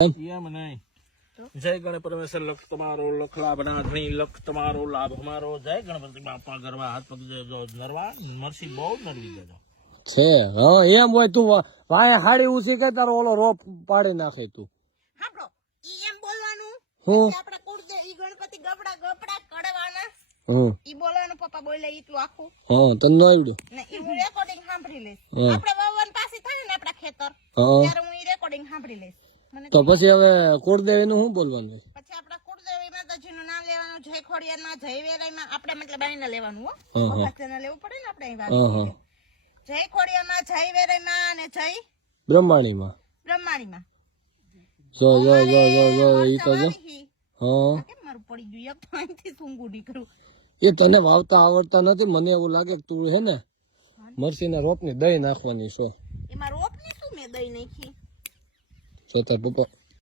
એમ નહીં. જય ગણેશ પરમેશ્વર લખ તમારો લખ લાભ નાથણી લખ તમારો લાભ અમારો જય ગણપતિ બાપા ગરવા હાથ પગ જો નરવા મરસી બહુ નરવી દેજો છે. હા એમ હોય તું વાય હાડી ઉસી કે તારો ઓલો રોપ પાડી નાખે તું હાપડો ઈ એમ બોલવાનું હું આપણે કુળદે ઈ ગણપતિ ગબડા ગબડા કડવાના હું ઈ બોલવાનું પપ્પા બોલે એટલું આખું હા તને આવડે ને ઈ હું રેકોર્ડિંગ સાંભળી લઈશ આપણે વાવન પાસે થાય ને આપડા ખેતર હા ત્યારે હું ઈ રેકોર્ડિંગ સાંભળી લઈશ મને તો પછી હવે કુળદેવી નું શું બોલવાનું પછી આપડા કુળદેવી માતાજી નું નામ લેવાનું જય ખોડિયાર માં જય વેરાઈ માં આપણે મતલબ આઈને લેવાનું હો ભગવાન લેવું પડે ને આપણે અહીં વાત જય ખોડિયાર માં જય વેરાઈ માં અને જય બ્રહ્માણી માં જો જો જો જો જો ઈ તો જો હા કેમ મારું પડી ગયું એક તો અહીંથી સૂંગું નીકળું એ તને વાવતા આવડતા નથી મને એવું લાગે કે તું હે ને મરસીના રોપ ની દહીં નાખવાની છો એમાં રોપ ની શું મેં દઈ નાખી જો તાર પપ્પા